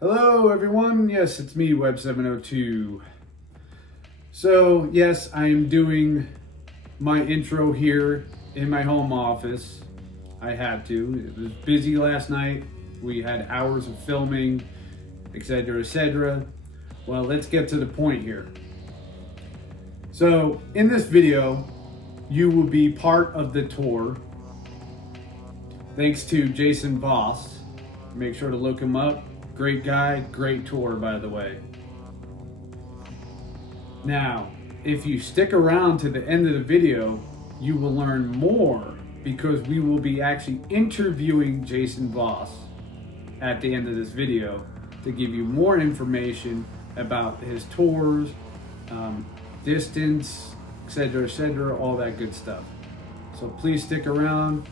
Hello everyone, yes it's me Web702. So yes, I am doing my intro here in my home office. I had to. It was busy last night. We had hours of filming, etc, etc. Well, let's get to the point here. So in this video, you will be part of the tour. Thanks to Jason Voss. Make sure to look him up. Great guy, great tour, by the way. Now, if you stick around to the end of the video, you will learn more because we will be actually interviewing Jason Voss at the end of this video to give you more information about his tours, distance, etc., all that good stuff. So please stick around,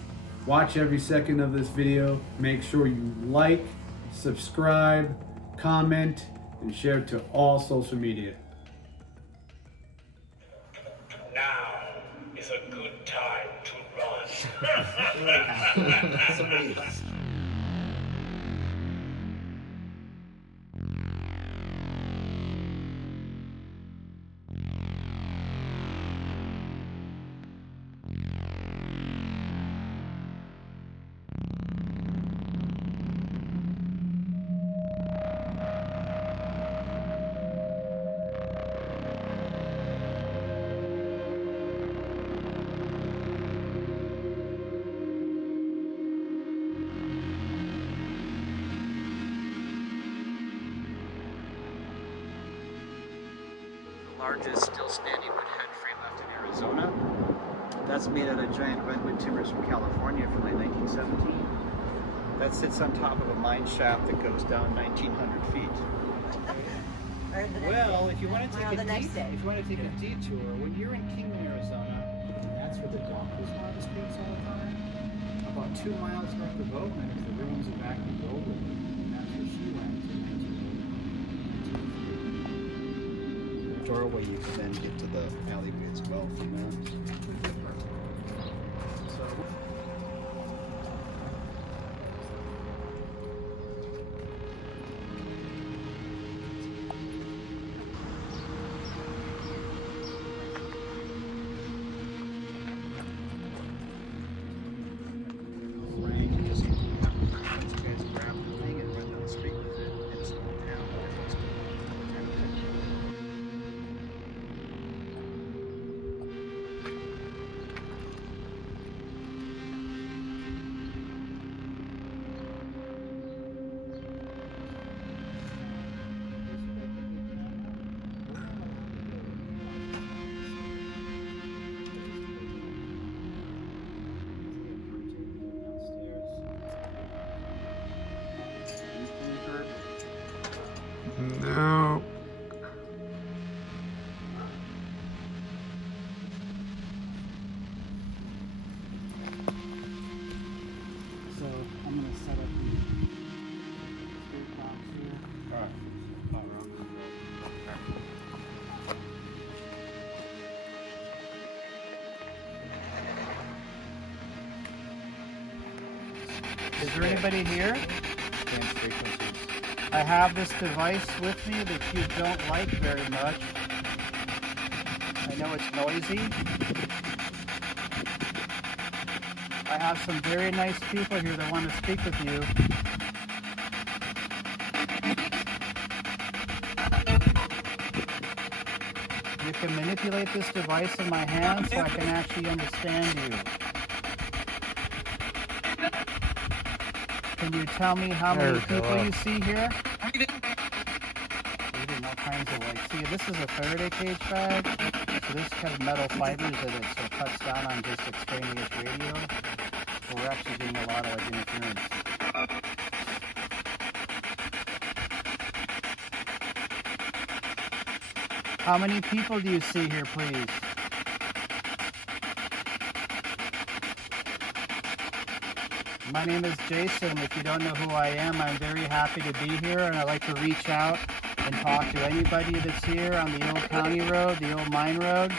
watch every second of this video, make sure you like, subscribe, comment, and share to all social media. Now is a good time to run. Largest still standing wood head frame left in Arizona. That's made out of giant redwood timbers from California from like 1917. That sits on top of a mine shaft that goes down 1,900 feet. Well, if you want to take a detour, when you're in Kingman, Arizona, that's where the doctor's office speaks all the time. About 2 miles north of Oakland is the ruins of Acme Gold, and that's where she went in 1903. Doorway, you can then get to the alleyway as well from there. So, right, you just have to guys grab the thing and run down the street with it. It's a little town, but it's still No. So I'm going to set up the street box here. Is there anybody here? I have this device with me that you don't like very much. I know it's noisy. I have some very nice people here that want to speak with you. You can manipulate this device in my hand so I can actually understand you. Can you tell me how many people you see here? Reading all kinds of like, see, this is a Faraday cage bag. So this kind of metal fibers that it so cuts down on just extraneous radio. So we're actually getting a lot of like interference. How many people do you see here, please? My name is Jason. If you don't know who I am, I'm very happy to be here, and I like to reach out and talk to anybody that's here on the old county road, the old mine road.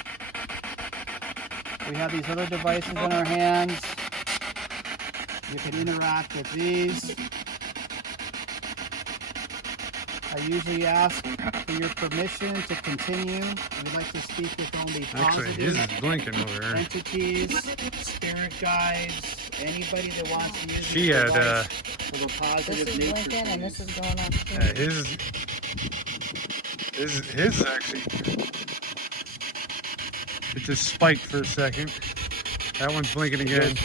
We have these little devices in our hands. You can interact with these. I usually ask for your permission to continue. We like to speak with only Actually, his positive is blinking over there. entities, spirit guides, anybody that wants to use She this had, device with a This positive is nature. blinking and this Please. is going off too. his actually, it just spiked for a second. That one's blinking again.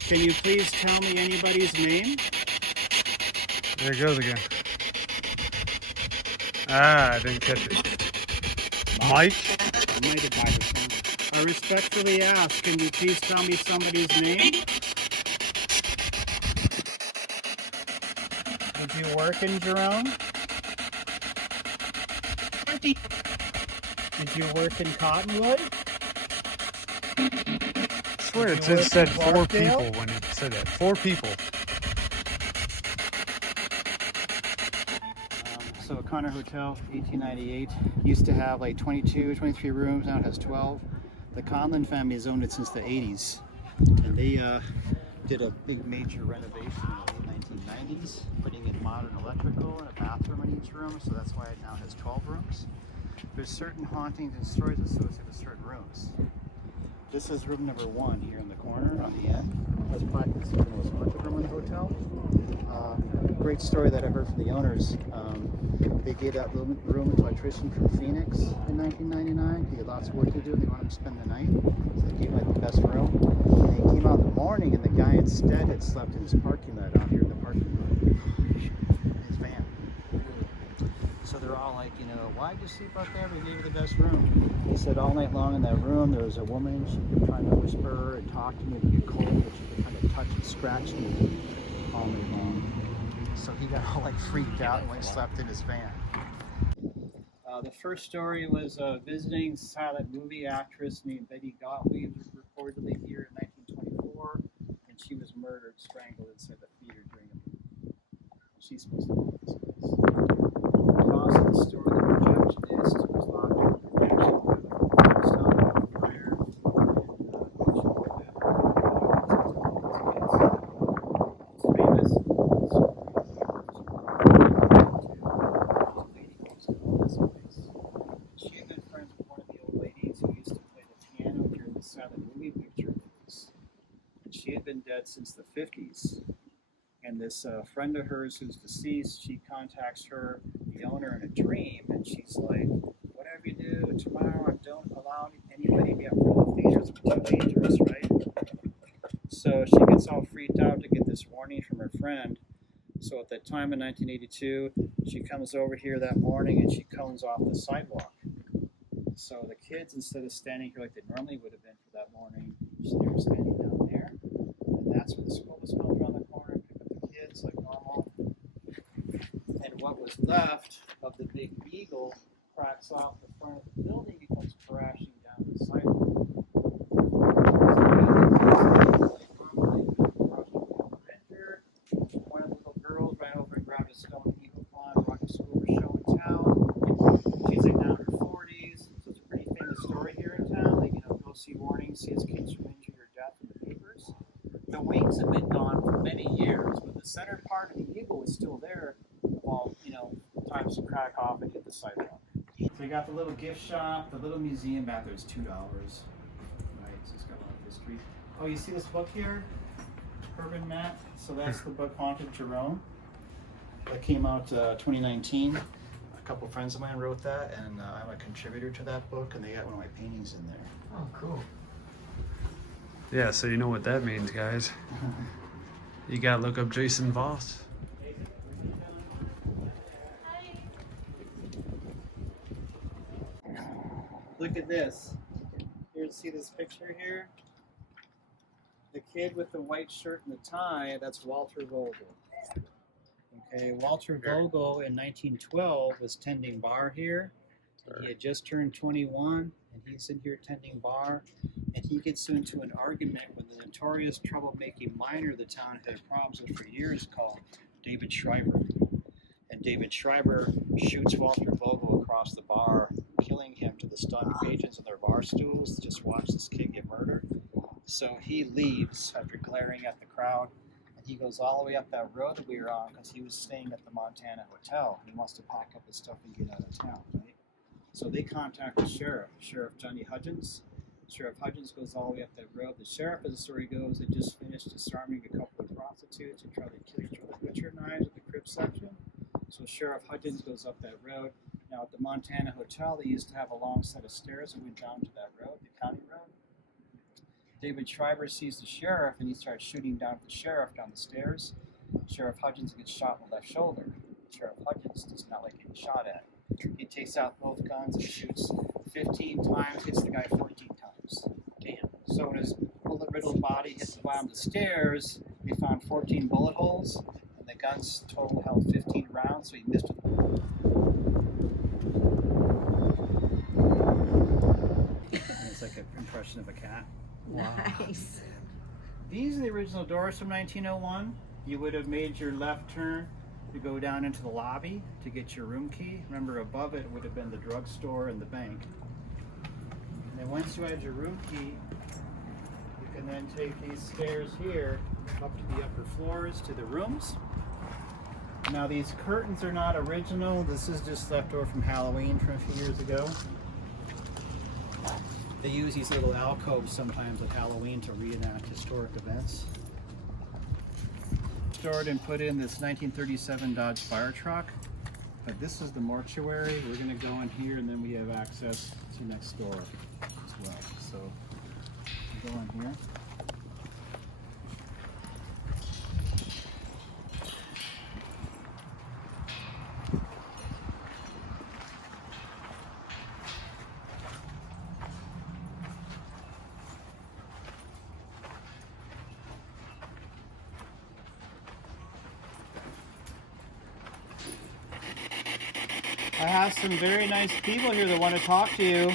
Can you please tell me anybody's name? There it goes again. Ah, I didn't catch it. Mike? I might have microphone. I respectfully ask, can you please tell me somebody's name? Did you work in Jerome? Did you work in Cottonwood? I swear Did it you work said in 4 Clarkdale? people when it said that. 4 people. So Connor Hotel, 1898, used to have like 22, 23 rooms, now it has 12. The Conlon family has owned it since the 80s. And they did a big major renovation in the late 1990s, putting in modern electrical and a bathroom in each room, so that's why it now has 12 rooms. There's certain hauntings and stories associated with certain rooms. This is room number 1 here in the corner on the end. That's probably considered the most haunted room in the hotel. Great story that I heard from the owners. They gave that room to an electrician from Phoenix in 1999. He had lots of work to do and they wanted him to spend the night. So they gave him like the best room. And he came out in the morning and the guy instead had slept in his parking lot out here in the parking lot. In his van. So they're all like, you know, why'd you sleep out there? We gave you the best room. He said all night long in that room there was a woman. She kept trying to whisper and talk to me and get cold, but she could kind of touch and scratch me all night long. So he got all like freaked out when he slept in his van. The first story was a visiting silent movie actress named Betty Gottlieb, reportedly here in 1924, and she was murdered, strangled inside the theater during a movie. She's supposed to know this place. The cause of the story, the projectionist was locked in the projection booth, stopped on fire, and it's famous. She had been friends with one of the old ladies who used to play the piano during the silent movie picture movies. And she had been dead since the 50s. And this friend of hers who's deceased, she contacts her, the owner, in a dream, and she's like, whatever you do tomorrow, don't allow anybody to be up front of the theaters, it's too dangerous, right? So she gets all freaked out to get this warning from her friend. So at that time in 1982, she comes over here that morning and she cones off the sidewalk. So the kids, instead of standing here like they normally would have been for that morning, they were standing down there. And that's when the school bus comes around the corner and pick up the kids like normal. And what was left of the big beagle cracks off the front of the building and comes crashing down the sidewalk. One of the little girls ran over and grabbed a stone eagle climb, brought to school for show and tell. She's like now in her 40s, so it's a pretty famous story here in town. Like, you know, go see warnings, see his kids from injury or death in the papers. The wings have been gone for many years, but the center part of the eagle is still there. While, you know, times to crack off and hit the sidewalk. So you got the little gift shop, the little museum back there is $2. Right, so it's got a lot of history. Oh, you see this book here? Urban Map. So that's the book Haunted Jerome. That came out 2019. A couple friends of mine wrote that, and I'm a contributor to that book, and they got one of my paintings in there. Oh, cool. Yeah, so you know what that means, guys. You gotta look up Jason Voss. Look at this. Here, see this picture here? The kid with the white shirt and the tie, that's Walter Vogel. Okay, Walter Vogel in 1912 was tending bar here. He had just turned 21, and he's in here tending bar, and he gets into an argument with the notorious troublemaking miner the town had problems with for years called David Schreiber. And David Schreiber shoots Walter Vogel across the bar, killing him to the stunned patrons on their bar stools to just watch this kid get murdered. So he leaves after glaring at the crowd, and he goes all the way up that road that we were on because he was staying at the Montana Hotel. He wants to pack up his stuff and get out of town, right? So they contact the sheriff, Sheriff Johnny Hudgens. Sheriff Hudgens goes all the way up that road. The sheriff, as the story goes, had just finished disarming a couple of prostitutes and tried to kill each other with butcher knives at the crib section. So Sheriff Hudgens goes up that road. Now at the Montana Hotel, they used to have a long set of stairs that went down to that road, the county road. David Schreiber sees the sheriff and he starts shooting down at the sheriff down the stairs. Sheriff Hudgens gets shot in the left shoulder. Sheriff Hudgens does not like getting shot at. He takes out both guns and shoots 15 times, hits the guy 14 times. Damn. So when his bullet-riddled body hits the bottom of the stairs, they found 14 bullet holes, and the guns total held 15 rounds, so he missed it. And it's like an impression of a cat. Wow. Nice. These are the original doors from 1901. You would have made your left turn to go down into the lobby to get your room key. Remember, above it would have been the drugstore and the bank. And then once you had your room key, you can then take these stairs here up to the upper floors to the rooms. Now these curtains are not original. This is just left over from Halloween from a few years ago. They use these little alcoves sometimes at Halloween to reenact historic events. Stored and put in this 1937 Dodge fire truck, but this is the mortuary. We're going to go in here and then we have access to next door as well. So go in here. I have some very nice people here that want to talk to you.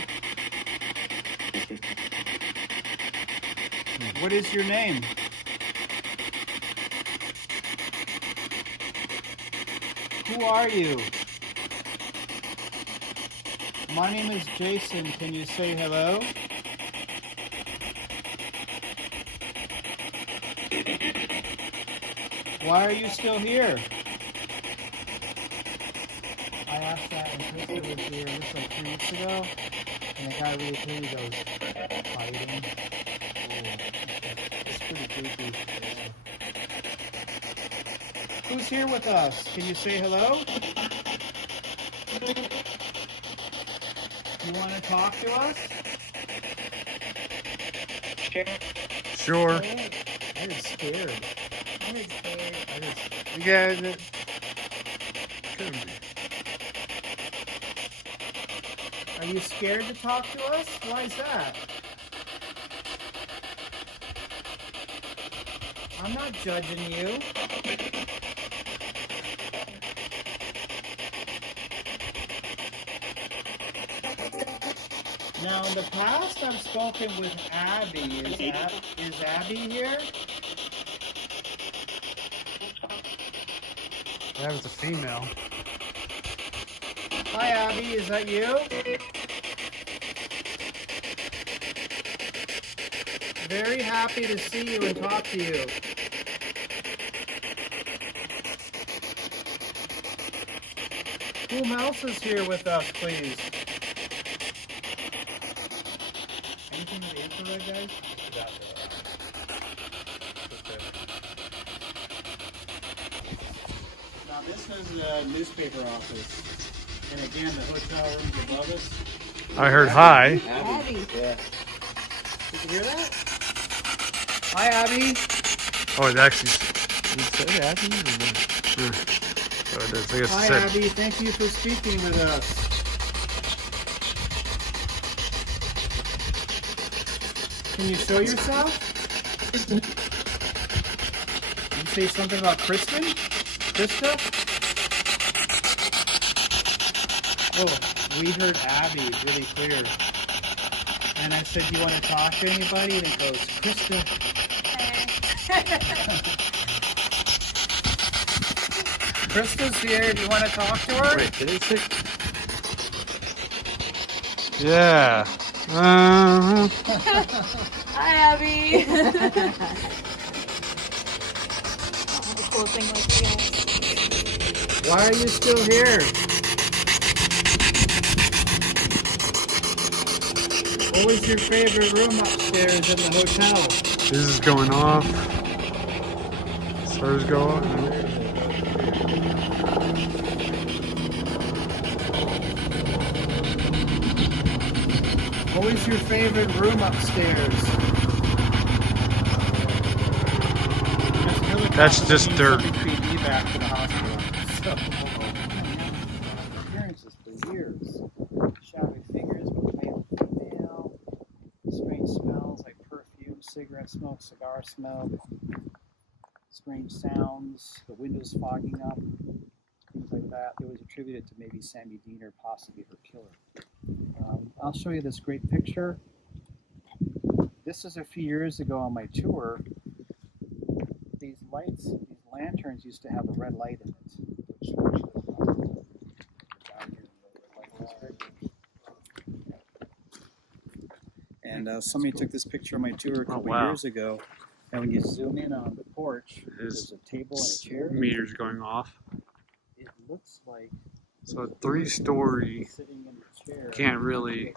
What is your name? Who are you? My name is Jason. Can you say hello? Why are you still here? I asked that when Krista was here just like 3 weeks ago, and the guy really clearly goes, hiding. It's pretty creepy. Who's here with us? Can you say hello? You want to talk to us? Sure. I get scared. Yeah, that could be. Are you scared to talk to us? Why is that? I'm not judging you. Now, in the past, I've spoken with Abby. Is Abby here? That was a female. Hi, Abby. Is that you? Very happy to see you and talk to you. Who else is here with us, please? Anything with the infrared, guys? Now this is the newspaper office. And again, the hotel room's above us. I heard hi. Abby. Yeah. Did you hear that? Hi, Abby. Oh, it actually. It said Abby. Oh, it does. I guess Hi, it said. Abby. Thank you for speaking with us. Can you show yourself? Did you say something about Kristen? Krista? Oh, we heard Abby really clear. And I said, do you want to talk to anybody? And it goes, Krista. Krista's here. Do you want to talk to her? Wait, did it say? Yeah. Hi, Abby. closing like you guys. Why are you still here? What was your favorite room upstairs in the hotel? This is going off. Stars go off. What was your favorite room upstairs? That's just dirt. Somebody treat me back to the hospital. So, appearances for years. Shadowy figures, both male and female. Strange smells like perfume, cigarette smoke, cigar smoke. Strange sounds, the windows fogging up, things like that. It was attributed to maybe Sandy Dean or possibly her killer. I'll show you this great picture. This is a few years ago on my tour. These lights, these lanterns used to have a red light in it, which was down here in the light district. And somebody took this picture on my tour a couple years ago. And when you zoom in on the porch, there's a table and a chair. Meters going off. It looks like So a 3-story. sitting in the chair. Can't really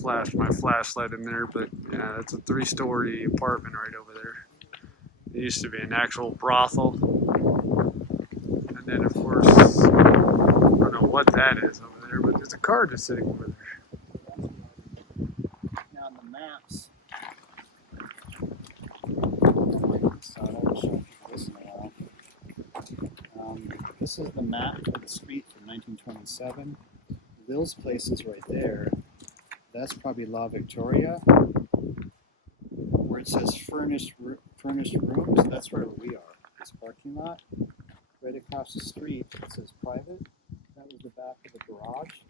flash my flashlight in there, but yeah, it's a 3-story apartment right over there. It used to be an actual brothel. And then of course, I don't know what that is over there, but there's a car just sitting over there. Now on the maps, I'll show you this in a while. This is the map for the street from 1927. Lil's place is right there. That's probably La Victoria. Where it says furnished rooms, that's where we are. This parking lot. Right across the street, it says private. That was the back of the garage.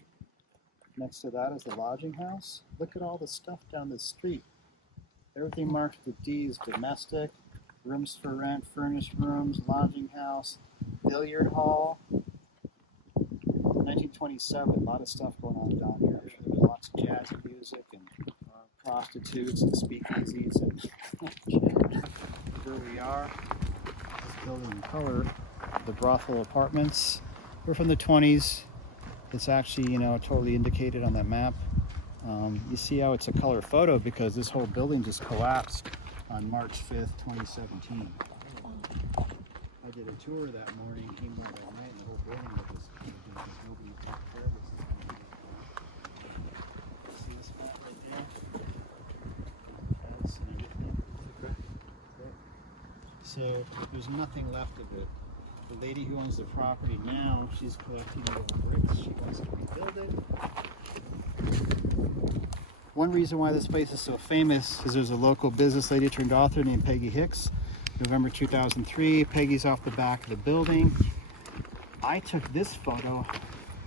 Next to that is the lodging house. Look at all the stuff down the street. Everything marked with D is domestic, rooms for rent, furnished rooms, lodging house, billiard hall. 1927, a lot of stuff going on down here. I'm sure there was lots of jazz music and prostitutes and speakeasies. And here we are. This building in color, the brothel apartments. We're from the 20s. It's actually, totally indicated on that map. You see how it's a color photo because this whole building just collapsed on March 5th, 2017. I did a tour that morning, came over at night, and the whole building was just nobody took care of this. See this spot right there? Fence and everything. Okay. So there's nothing left of it. The lady who owns the property now, she's collecting little bricks. She wants to rebuild it. One reason why this place is so famous is there's a local business lady turned author named Peggy Hicks. November 2003, Peggy's off the back of the building. I took this photo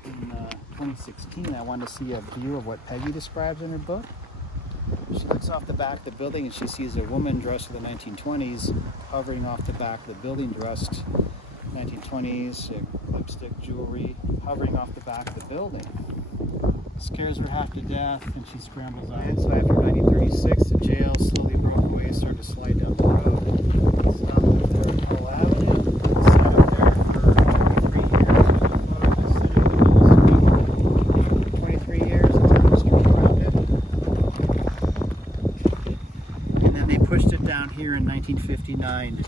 in 2016. I wanted to see a view of what Peggy describes in her book. She looks off the back of the building and she sees a woman dressed in the 1920s hovering off the back of the building, dressed 1920s, lipstick, jewelry, hovering off the back of the building. Scares her half to death and she scrambles out. And so after 1936, the jail slowly broke away, started to slide down the road. Stopped up there at Pearl Avenue, sat up there for 23 years until the street rounded. And then they pushed it down here in 1959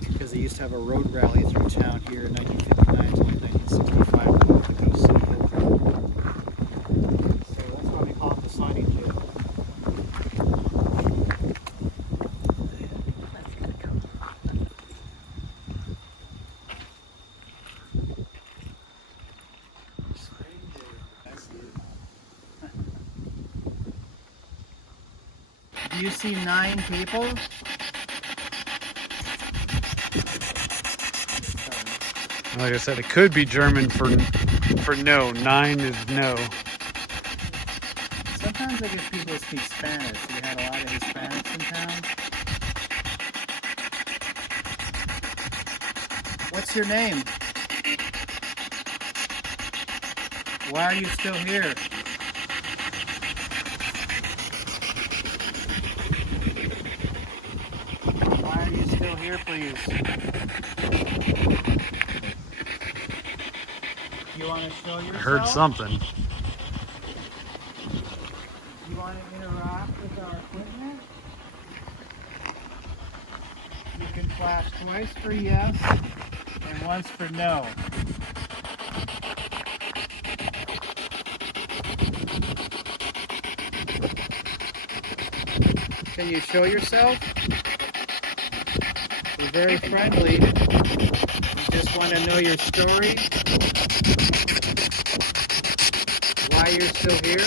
because they used to have a road rally through town here in 1959 to 1965 to go see it. Do you see 9 people? Like I said, it could be German for no. 9 is no. Sometimes I get people who speak Spanish. We had a lot of Hispanics in town. What's your name? Why are you still here? Why are you still here? here, please. You want to show yourself? I heard something. You want to interact with our equipment? You can flash twice for yes and once for no. Can you show yourself? You're very friendly. You just want to know your story? Why you're still here?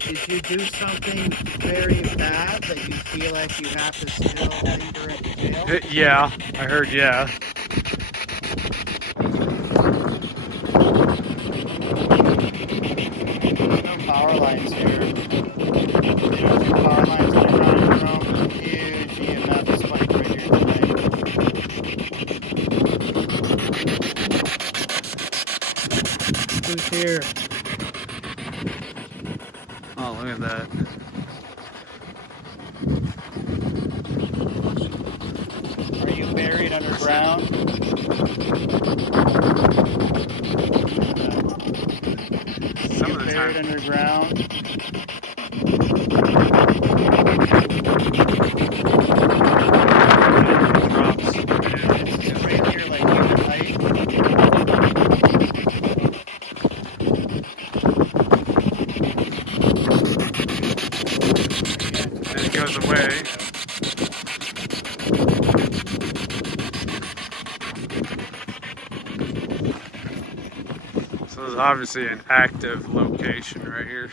Did you do something very bad that you feel like you have to still linger in jail? Yeah, I heard yeah. No power lines here. There's your power lines underground, Jerome. Huge EMF spike right here tonight. Who's here? Oh, look at that. Are you buried underground? Some of the Buried time. underground. Drops. This is right here, like human height. And it goes away. So there's obviously an active location right here.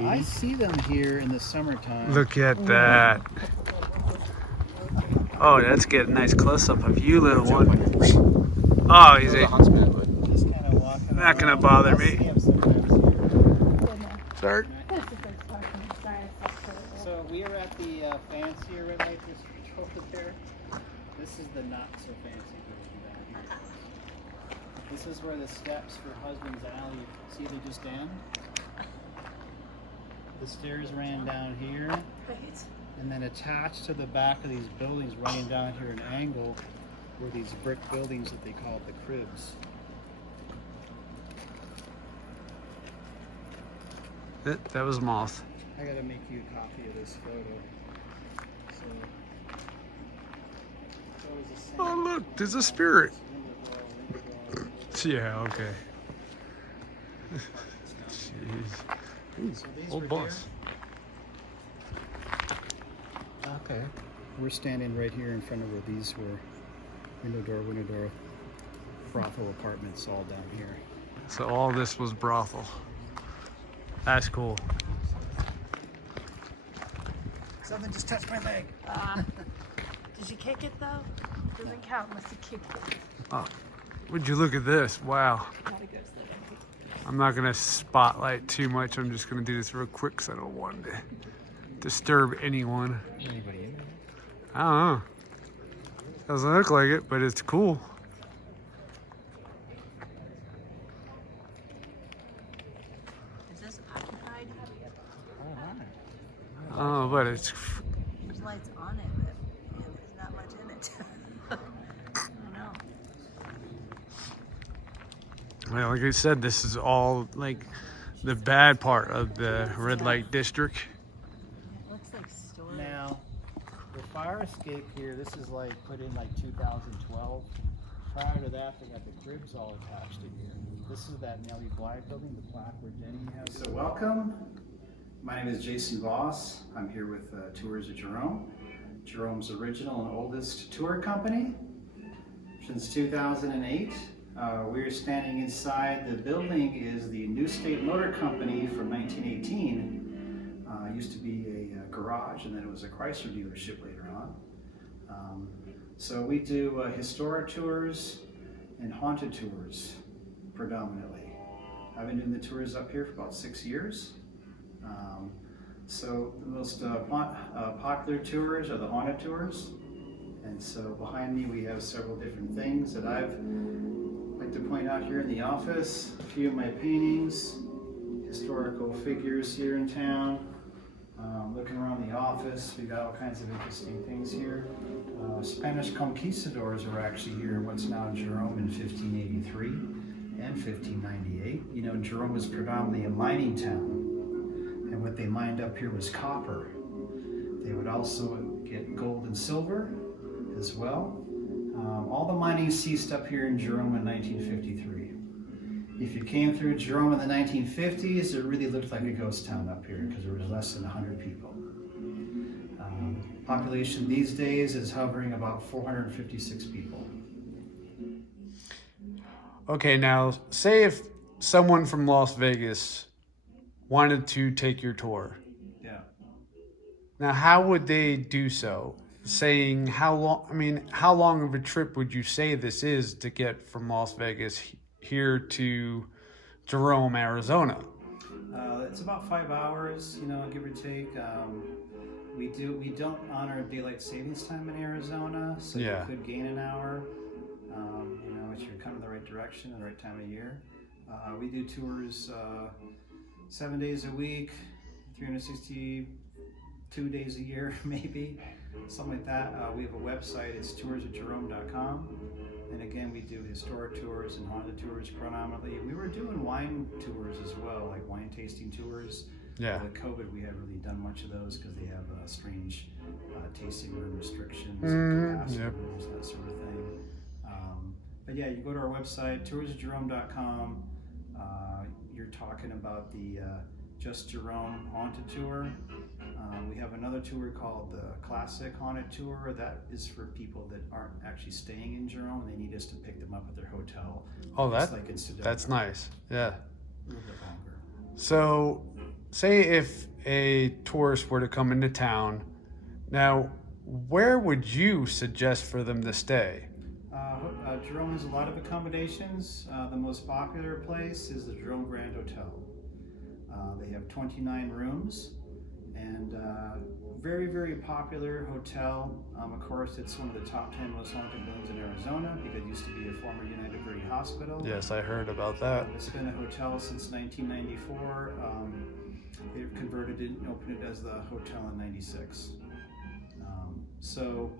I see them here in the summertime. Look at that. Oh, that's getting a nice close up of you, little one. Oh, he's Just kind of walking not gonna around. bother I me. see him sometimes here. Start. So we are at the fancier red light district over there. This is the not so fancy version down here. This is where the steps for Husband's Alley, see they just end? The stairs ran down here, and then attached to the back of these buildings running down here an angle were these brick buildings that they called the cribs. That was moth. I gotta make you a copy of this photo. So it was the same. Oh, look, there's a spirit. Yeah, okay. Jeez. Ooh, So these old were boss. Okay. We're standing right here in front of where these were. Window door, brothel apartments all down here. So all this was brothel. That's cool. Something just touched my leg. Did you kick it though? Doesn't count unless you kick it. Oh, would you look at this? Wow. Gotta go sit down. I'm not gonna spotlight too much. I'm just gonna do this real quick because I don't want to disturb anyone. Anybody in there? I don't know. Doesn't look like it, but it's cool. Is this occupied? Oh, but it's. There's lights on it, but yeah, there's not much in it. I don't know. Well, like I said, this is all like the bad part of the red light district. It looks like storage. Now, the fire escape here, this is like put in like 2012. Prior to that, they got the cribs all attached to here. This is that Nellie Bly building, the plaque where Jenny has. So welcome. My name is Jason Voss. I'm here with Tours of Jerome, Jerome's original and oldest tour company. Since 2008, we're standing inside the building is the New State Motor Company from 1918. Used to be a garage, and then it was a Chrysler dealership later on. So we do historic tours and haunted tours predominantly. I've been doing the tours up here for about 6 years. So the most popular tours are the haunted tours. And so behind me we have several different things that I've like to point out here in the office. A few of my paintings. historical figures here in town. Looking around the office, we got all kinds of interesting things here. Spanish conquistadors were actually here in what's now Jerome in 1583 and 1598. You know, Jerome was predominantly a mining town, and what they mined up here was copper. They would also get gold and silver as well. All the mining ceased up here in Jerome in 1953. If you came through Jerome in the 1950s, it really looked like a ghost town up here because there was less than 100 people. Population these days is hovering about 456 people. Okay, now say if someone from Las Vegas wanted to take your tour. Yeah. Now, how would they do so? Saying how long of a trip would you say this is to get from Las Vegas here to Jerome, Arizona? It's about 5 hours, give or take. We don't honor daylight savings time in Arizona, so Yeah. you could gain an hour. If you're coming the right direction at the right time of year. We do tours 7 days a week, 362 days a year, maybe, something like that. We have a website, it's toursatjerome.com. And again, we do historic tours and haunted tours predominantly. We were doing wine tours as well, like wine tasting tours. Yeah. With COVID, we haven't really done much of those because they have strange tasting room restrictions, and capacity rules, that sort of thing. But yeah, you go to our website, toursatjerome.com. You're talking about the Just Jerome Haunted Tour. We have another tour called the Classic Haunted Tour. That is for people that aren't actually staying in Jerome. They need us to pick them up at their hotel. Oh, It's like in Sedona. that's nice. Yeah. A little bit longer. So, say if a tourist were to come into town, now, where would you suggest for them to stay? Jerome has a lot of accommodations. The most popular place is the Jerome Grand Hotel. They have 29 rooms and very, very popular hotel. Of course, it's one of the top 10 most haunted buildings in Arizona because it used to be a former United Verdi hospital. Yes, I heard about that. It's been a hotel since 1994. They've converted it and opened it as the hotel in 96. So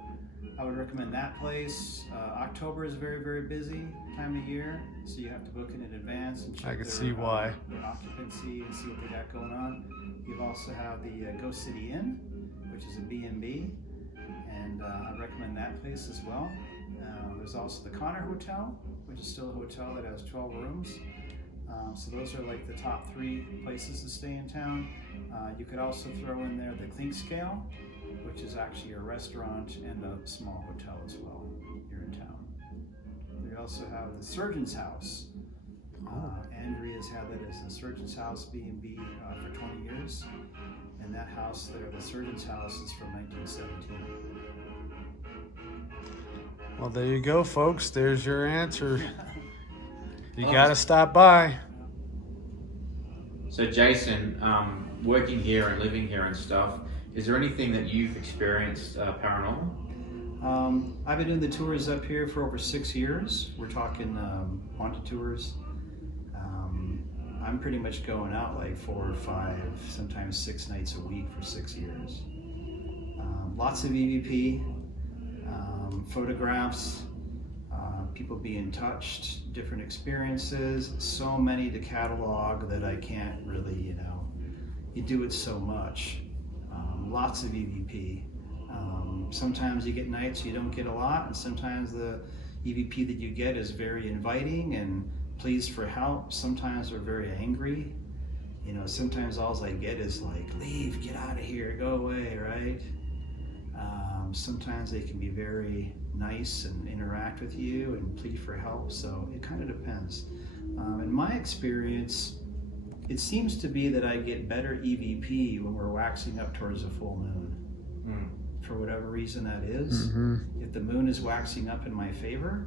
I would recommend that place. October is a very, very busy time of year, so you have to book it in advance and check I can their, see why. Their occupancy and see what they got going on. You also have the Ghost City Inn, which is a B&B, and I recommend that place as well. There's also the Connor Hotel, which is still a hotel that has 12 rooms. So those are like the top 3 places to stay in town. You could also throw in there the Clink Scale, which is actually a restaurant and a small hotel as well here in town. We also have the Surgeon's House. Andrea's had that as the Surgeon's House B&B for 20 years. And that house there, the Surgeon's House, is from 1917. Well, there you go, folks. There's your answer. You gotta stop by. So Jason, working here and living here and stuff, is there anything that you've experienced paranormal? I've been doing the tours up here for over 6 years. We're talking haunted tours. I'm pretty much going out like 4 or 5, sometimes 6 nights a week for 6 years. Lots of EVP, photographs, people being touched, different experiences, so many to catalog that I can't really, you do it so much. Lots of EVP. Sometimes you get nights you don't get a lot, and sometimes the EVP that you get is very inviting and pleas for help. Sometimes they're very angry. Sometimes all I get is like, leave, get out of here, go away, right? Sometimes they can be very nice and interact with you and plead for help, so it kind of depends. In my experience, it seems to be that I get better EVP when we're waxing up towards the full moon. For whatever reason that is. If the moon is waxing up in my favor,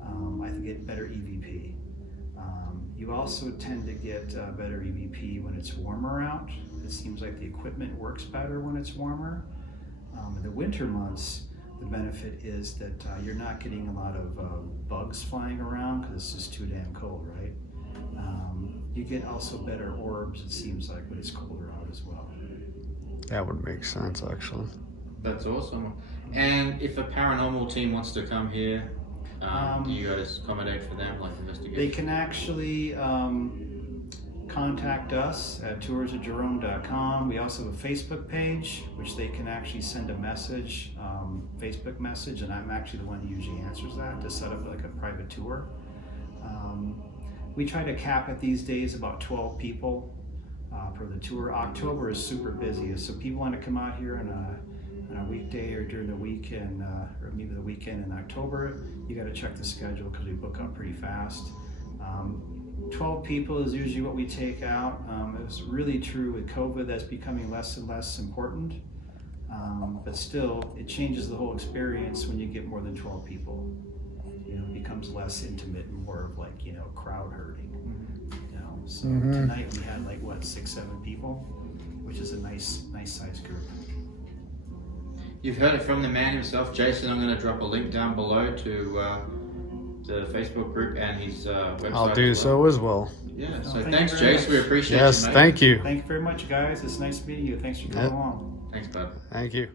I get better EVP. You also tend to get better EVP when it's warmer out. It seems like the equipment works better when it's warmer. In the winter months, the benefit is that you're not getting a lot of bugs flying around because it's just too damn cold, right? You get also better orbs, it seems like, when it's colder out as well. That would make sense, actually. That's awesome. And if a paranormal team wants to come here, do you guys accommodate for them, like investigation? They can actually contact us at toursofjerome.com. We also have a Facebook page, which they can actually send a message, Facebook message, and I'm actually the one who usually answers that to set up like a private tour. We try to cap it these days about 12 people for the tour. October is super busy, so people want to come out here on a weekday or during the weekend, or maybe the weekend in October. You got to check the schedule because we book up pretty fast. 12 people is usually what we take out. It's really true with COVID, that's becoming less and less important. But still, it changes the whole experience when you get more than 12 people. You know, it becomes less intimate and more of like, you know, crowd herding. You know, so tonight we had like what, 6, 7 people, which is a nice sized group. You've heard it from the man himself, Jason. I'm going to drop a link down below to the Facebook group and his website. I'll do so as well. Yeah, so Thank thanks, you very Jason. We much. appreciate Yes, you, mate. thank you. Thank you very much, guys. It's nice meeting you. Thanks for coming Yep. along. Thanks, bud. Thank you.